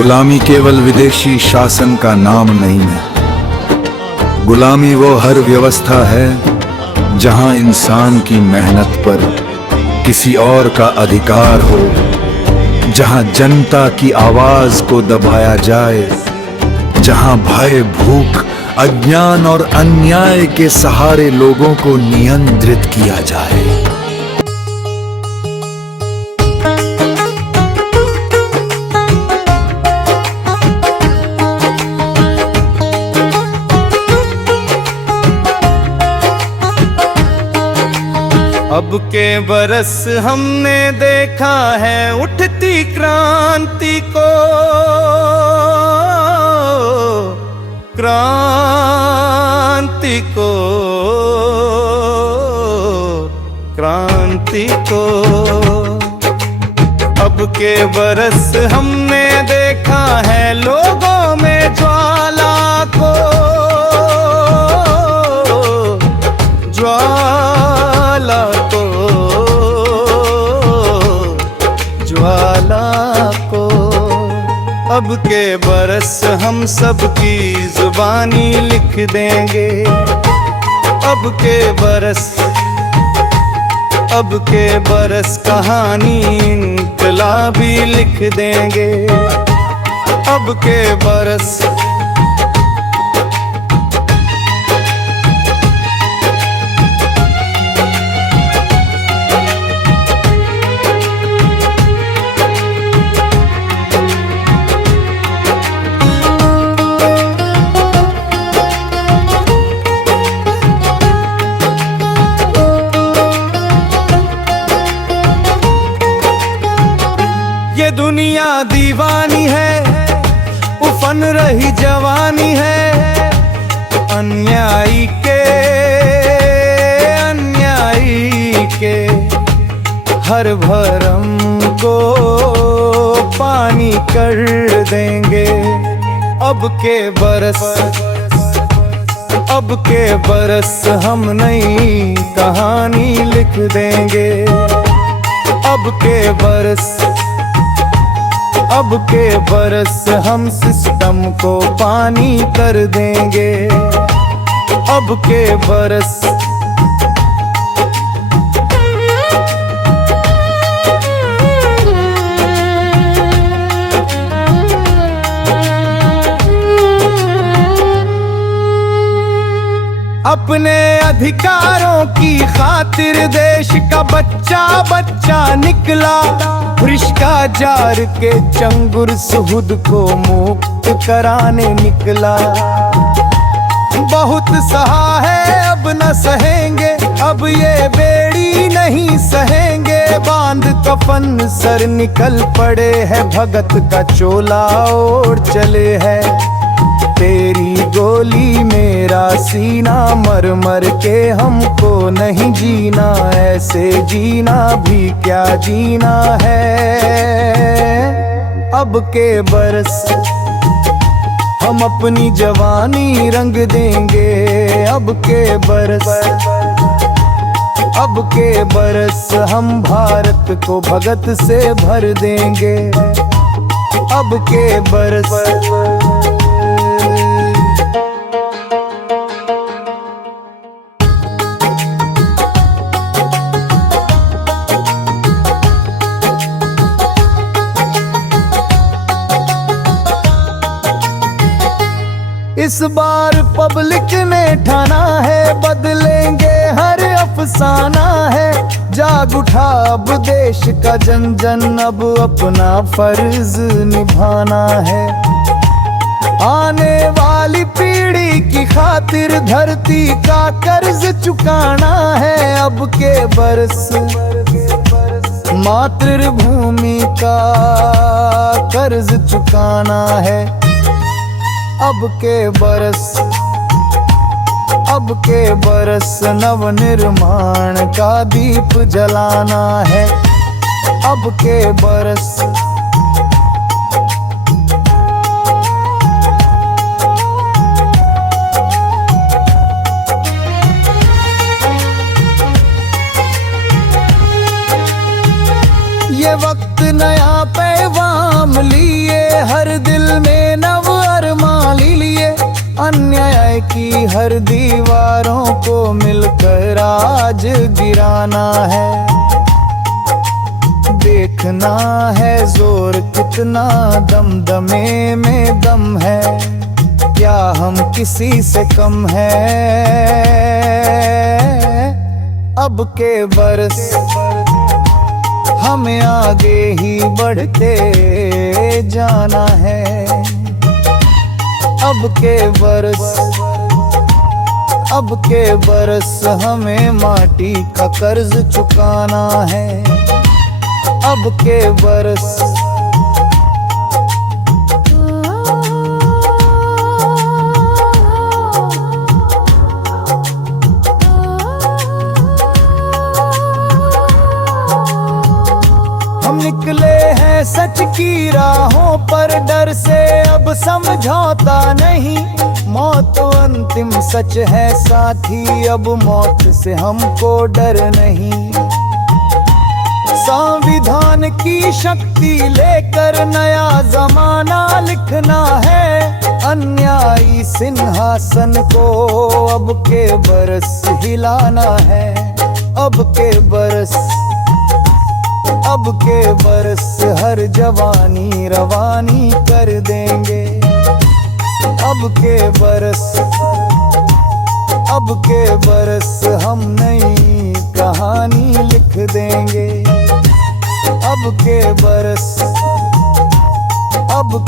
गुलामी केवल विदेशी शासन का नाम नहीं है। गुलामी वो हर व्यवस्था है जहां इंसान की मेहनत पर किसी और का अधिकार हो, जहां जनता की आवाज को दबाया जाए, जहां भय, भूख, अज्ञान और अन्याय के सहारे लोगों को नियंत्रित किया जाए। अब के बरस हमने देखा है उठती क्रांति को, क्रांति को, क्रांति को। अब के बरस हमने देखा है लोगों में ज्वाला को, ज्वाला को, ज्वाला को। अब के बरस हम सबकी जुबानी लिख देंगे। अब के बरस, अब के बरस कहानी इनकलाबी लिख देंगे। अब के बरस, ये दुनिया दीवानी है, उफन रही जवानी है। अन्यायी के, अन्यायी के हर भरम को पानी कर देंगे। अब के बरस, अब के बरस हम नई कहानी लिख देंगे। अब के बरस, अब के बरस हम सिस्टम को पानी कर देंगे। अब के बरस, अपने अधिकारों की खातिर देश का बच्चा बच्चा निकला। भ्रष्टाचार के चंगुर सुहद को मुक्त कराने निकला। बहुत सहा है अब न सहेंगे, अब ये बेड़ी नहीं सहेंगे। बांध कफन सर निकल पड़े है, भगत का चोला ओढ़ चले है। तेरी गोली मेरा सीना, मर मर के हमको नहीं जीना। ऐसे जीना भी क्या जीना है। अब के बरस हम अपनी जवानी रंग देंगे। अब के बरस, अब के बरस हम भारत को भगत से भर देंगे। अब के बरस, इस बार पब्लिक ने ठाना है, बदलेंगे हर अफसाना है। जाग उठा अब देश का जन जन, अब अपना फर्ज निभाना है। आने वाली पीढ़ी की खातिर धरती का कर्ज चुकाना है। अब के बरस मातृभूमि का कर्ज चुकाना है। अब के बरस, अब के बरस नव निर्माण का दीप जलाना है। अब के बरस, ये वक्त नया पैगाम लिए हर दिल हर दीवारों को मिलकर आज गिराना है। देखना है जोर कितना दमदमे में दम है, क्या हम किसी से कम है। अब के बरस हमें आगे ही बढ़ते जाना है। अब के बरस हमें माटी का कर्ज चुकाना है। अब के बरस हम निकले हैं सच की राहों पर, डर से अब समझौता नहीं। मौत अंतिम सच है साथी, अब मौत से हमको डर नहीं। संविधान की शक्ति लेकर नया जमाना लिखना है। अन्यायी सिंहासन को अब के बरस हिलाना है। अब के बरस हर जवानी रवानी कर देंगे। अब के बरस हम नई कहानी लिख देंगे। अब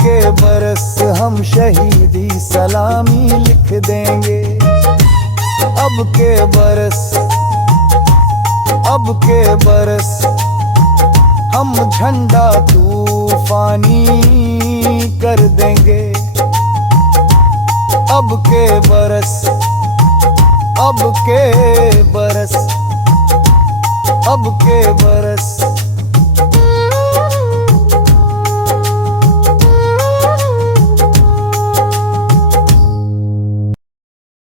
के बरस हम शहीदी सलामी लिख देंगे। अब के बरस हम झंडा तूफानी कर देंगे। अब के बरस